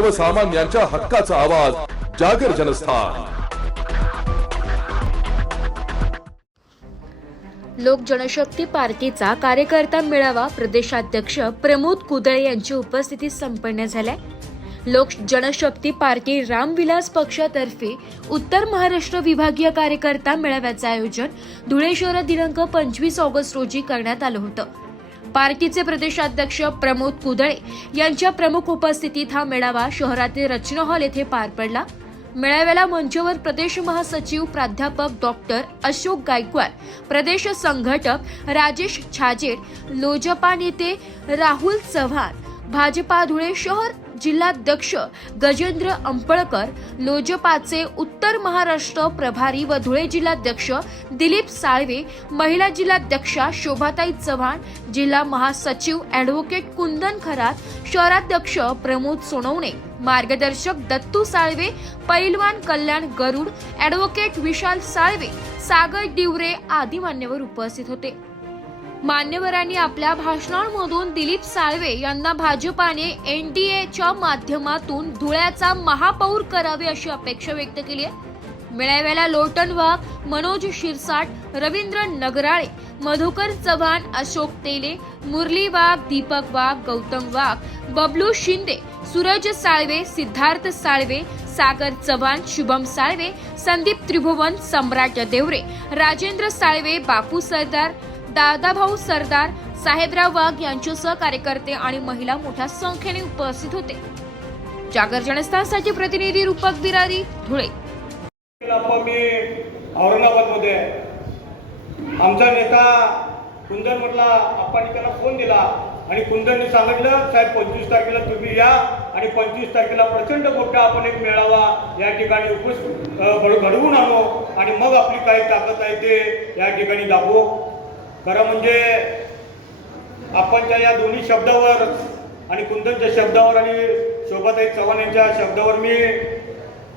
सर्वसामान्यांच्या हक्काचा आवाज जागर जनस्थान. लोक जनशक्ती पार्टीचा कार्यकर्ता मेळावा प्रदेशाध्यक्ष प्रमोद कुदळे यांच्या उपस्थितीत संपन्न झालाय. लोक जनशक्ती पार्टी रामविलास पक्षातर्फे उत्तर महाराष्ट्र विभागीय कार्यकर्ता मेळाव्याचं आयोजन धुळे शहरात दिनांक पंचवीस ऑगस्ट रोजी करण्यात आलं होतं. पार्टीचे प्रदेशाध्यक्ष प्रमोद कुदळे यांच्या प्रमुख उपस्थितीत हा मेळावा शहरातील रचना हॉल येथे पार पडला. मेळाव्याला मंचवर प्रदेश महासचिव प्राध्यापक डॉक्टर अशोक गायकवाड प्रदेश संघटक राजेश छाजेड लोजपा नेते राहुल चव्हाण भाजपा धुळे शहर जिल्हाध्यक्ष गजेंद्र अंपळकर लोजपाचे उत्तर महाराष्ट्र प्रभारी व धुळे जिल्हाध्यक्ष दिलीप साळवे महिला जिल्हाध्यक्षा शोभाताई चव्हाण जिल्हा महासचिव ॲडव्होकेट कुंदन खरात शहराध्यक्ष प्रमोद सोनवणे मार्गदर्शक दत्तू साळवे पैलवान कल्याण गरुड ॲडव्होकेट विशाल साळवे सागर डिवरे आदी मान्यवर उपस्थित होते. मान्यवरांनी आपल्या भाषणांमधून दिलीप साळवे यांना भाजपाने एन डी एच्या माध्यमातून धुळ्याचा महापौर करावे अशी अपेक्षा व्यक्त केली आहे. मेळाव्याला लोटन वाघ मनोज शिरसाट रवींद्र नगराळे मधुकर चव्हाण अशोक तेले मुरली वाघ दीपक वाघ गौतम वाघ बबलू शिंदे सूरज साळवे सिद्धार्थ साळवे सागर चव्हाण शुभम साळवे संदीप त्रिभुवन सम्राट देवरे राजेंद्र साळवे बापू सरदार दादाभाऊ सरदार साहेबराव वाघ यांच्यासह कार्यकर्ते आणि महिला मोठ्या संख्येने उपस्थित होते. जागर जनस्थानसाठी प्रतिनिधी रूपक बिरारी धुळे. मी औरंगाबादमध्ये आहे. आमचा नेता कुंदन म्हटला आपण त्याला फोन दिला आणि कुंदनने सांगितलं साहेब पंचवीस तारखेला तुम्ही या आणि पंचवीस तारखेला प्रचंड मोठा आपण एक मेळावा या ठिकाणी उपस्थित घडवून आणू आणि मग आपली काही ताकद आहे ते या ठिकाणी दाखवू. खरं म्हणजे आपणच्या या दोन्ही शब्दावर आणि कुंदनच्या शब्दावर आणि शोभाताई चव्हाण यांच्या शब्दावर मी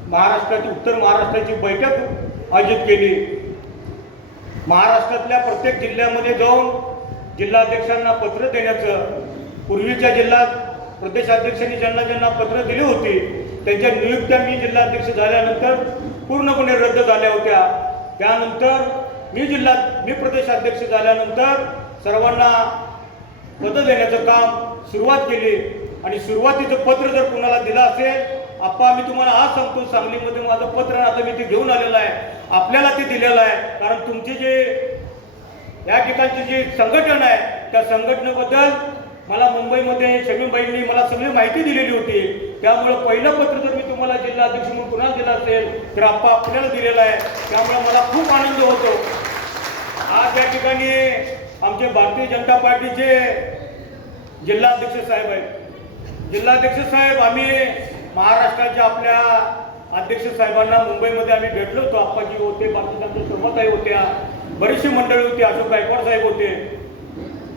महाराष्ट्राची उत्तर महाराष्ट्राची बैठक आयोजित केली. महाराष्ट्रातल्या प्रत्येक जिल्ह्यामध्ये जाऊन जिल्हाध्यक्षांना पत्र देण्याचं पूर्वीच्या जिल्ह्यात प्रदेशाध्यक्षांनी ज्यांना ज्यांना पत्र दिली होती त्यांच्या नियुक्त्या मी जिल्हाध्यक्ष झाल्यानंतर पूर्णपणे रद्द झाल्या होत्या. त्यानंतर मी जिल्हा मी प्रदेशाध्यक्ष झाल्यानंतर सर्वांना पदं देण्याचं काम सुरुवात केली. आणि सुरुवातीचं पत्र जर कुणाला दिलं असेल आप्पा मी तुम्हाला आज सांगतो सांगलीमध्ये माझं पत्र आता मी ते घेऊन आलेलं आहे. आपल्याला ते दिलेलं आहे. कारण तुमचे जे या ठिकाणची जी संघटन आहे त्या संघटनेबद्दल मला मुंबईमध्ये शमीबाईंनी मला सगळी माहिती दिलेली होती. त्यामुळं पहिलं पत्र जर मी तुम्हाला जिल्हाध्यक्ष म्हणून कुणाला दिलं असेल तर आप्पा आपल्याला दिलेलं आहे. त्यामुळे मला खूप आनंद होतो. आज या ठिकाणी आमचे भारतीय जनता पार्टीचे जिल्हाध्यक्ष साहेब आहेत. जिल्हाध्यक्ष साहेब आम्ही महाराष्ट्राच्या आपल्या अध्यक्ष साहेबांना मुंबईमध्ये आम्ही भेटलो होतो. आप्पाजी होते भारतीय शोभाताई होत्या बरीचशी मंडळी होती अशोक गायकवाड साहेब होते.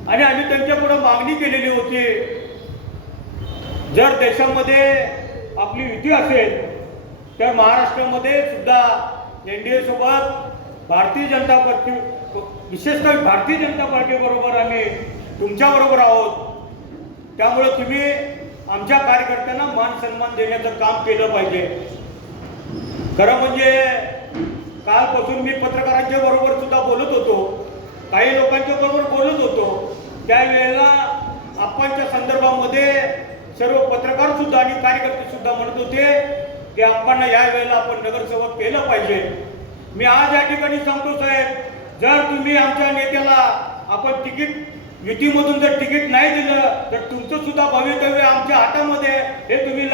आणि आम्ही त्यांच्यापुढे मागणी केलेली होती. जर देशामध्ये आपली युती असेल तर महाराष्ट्रामध्ये सुद्धा एन डी एसोबत सोबत भारतीय जनता पार्टी विशेषतः भारतीय जनता पार्टीबरोबर आम्ही तुमच्याबरोबर आहोत. त्यामुळे तुम्ही आमच्या कार्यकर्त्यांना मान सन्मान देण्याचं काम केलं पाहिजे. खरं म्हणजे कालपासून मी पत्रकारांच्या बरोबर सुद्धा बोलत होतो. काही लोकांच्या बरोबर बोलत होतो. त्यावेळेला आपणच्या संदर्भामध्ये सर्व पत्रकार सुद्धा आणि कार्यकर्ते सुद्धा म्हणत होते की आपण या वेळेला आपण नगरसेवक केलं पाहिजे. मी आज या ठिकाणी सांगतो साहेब जर तुम्ही आमच्या नेत्याला आपण तिकीट युतीमधून जर तिकीट नाही दिलं तर तुमचं सुद्धा भवितव्य आमच्या हातामध्ये हे तुम्ही